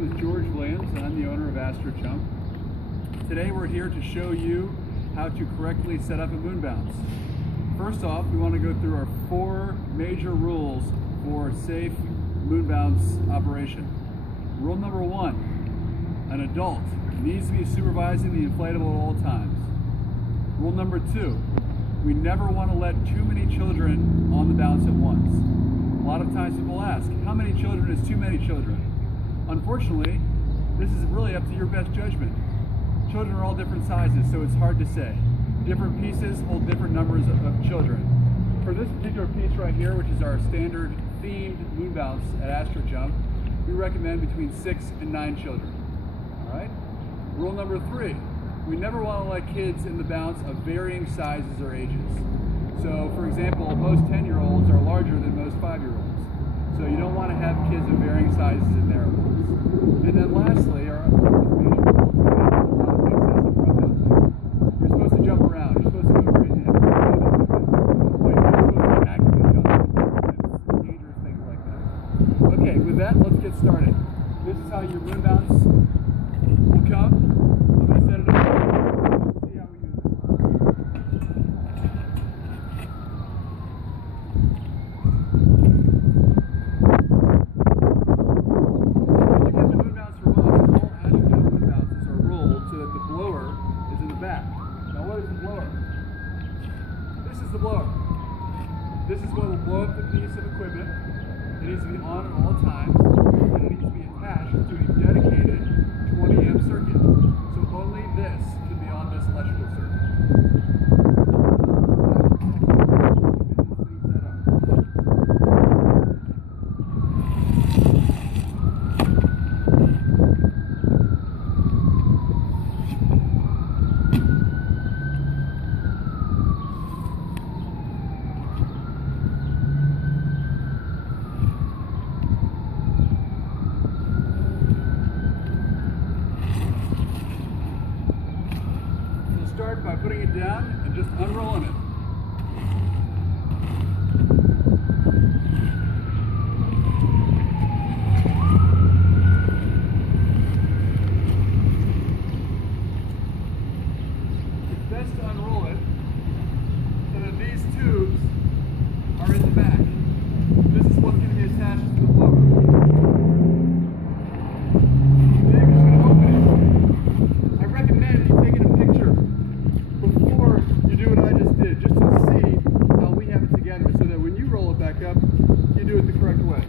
name is George Williams, and I'm the owner of Astro Jump. Today we're here to show you how to correctly set up a Moonbounce. First off, we want to go through our 4 major rules for safe Moonbounce operation. Rule number 1, an adult needs to be supervising the inflatable at all times. Rule number 2, we never want to let too many children on the bounce at once. A lot of times people ask, how many children is too many children? Unfortunately, this is really up to your best judgment. Children are all different sizes, so it's hard to say. Different pieces hold different numbers of children. For this particular piece right here, which is our standard themed Moonbounce at Astro Jump, we recommend between 6 and 9 children. All right? Rule number 3, we never want to let kids in the bounce of varying sizes or ages. So, for example, most 10-year-olds are larger than most 5-year-olds. So you don't want to have kids of varying sizes in there. And then lastly, our information rules, we don't allow excessive roughhousing. You're supposed to jump around. You're supposed to go crazy. You're supposed to actively jump. It's dangerous things like that. Okay, with that, let's get started. This is how your Moonbounce will come. I'm going to set it up. See how we use it. Now what is the blower? This is the blower. This is what will blow up the piece of equipment. It needs to be on at all times, and it needs to be attached to a dedicated 20 amp circuit. So only this can be on this electrical circuit. Start by putting it down and just unrolling it. It's best to unroll it so that these tubes are in the back. This is what's going to be attached to the blower. Then you're just going to open it. I recommend you taking a picture before you do what I just did, just to see how we have it together, so that when you roll it back up, you do it the correct way.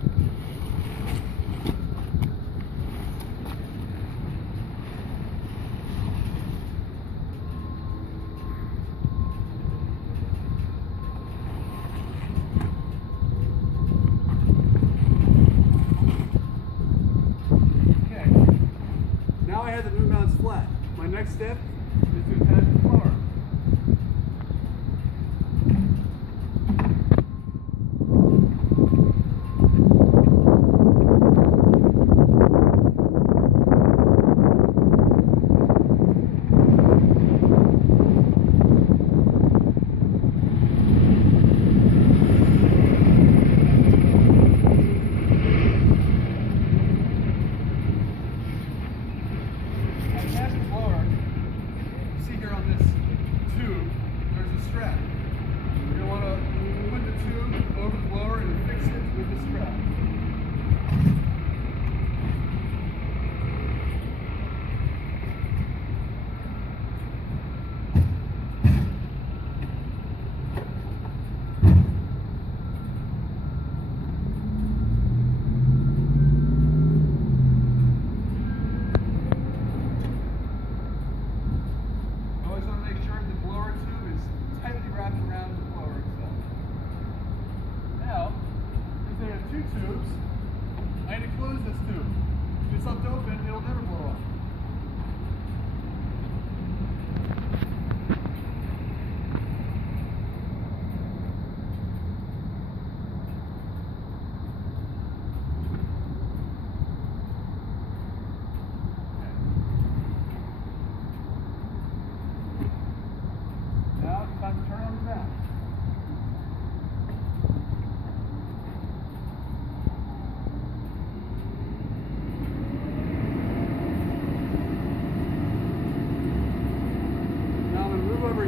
Okay, now I have the Moonbounce flat. My next step is to attach the blower. I attach the blower. See here on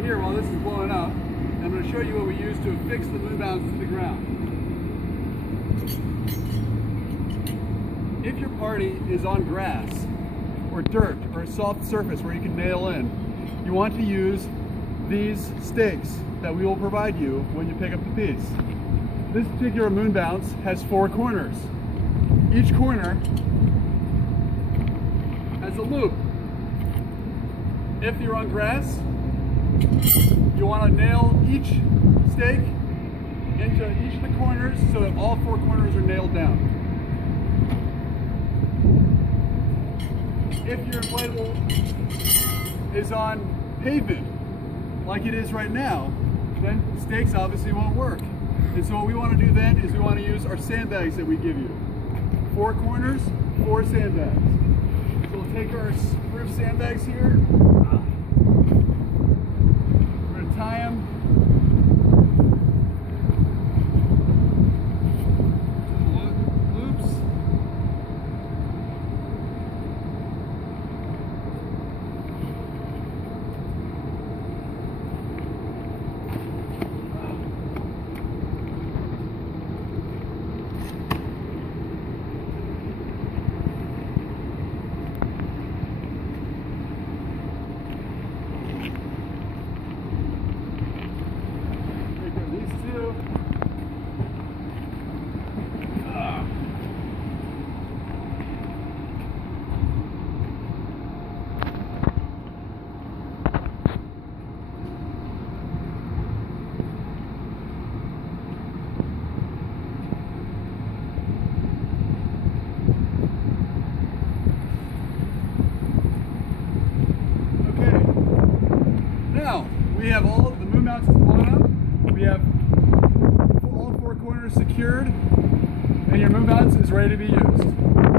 here while this is blowing up. I'm going to show you what we use to affix the Moonbounce to the ground. If your party is on grass or dirt or a soft surface where you can nail in, you want to use these stakes that we will provide you when you pick up the piece. This particular Moonbounce has 4 corners. Each corner has a loop. If you're on grass, you want to nail each stake into each of the corners so that all 4 corners are nailed down. If your inflatable is on pavement, like it is right now, then stakes obviously won't work. And so what we want to do then is we want to use our sandbags that we give you. 4 corners, 4 sandbags. So we'll take our roof sandbags here. We're going to tie them to the loops. Now, we have all of the Moonbounce blown up, we have all 4 corners secured, and your Moonbounce is ready to be used.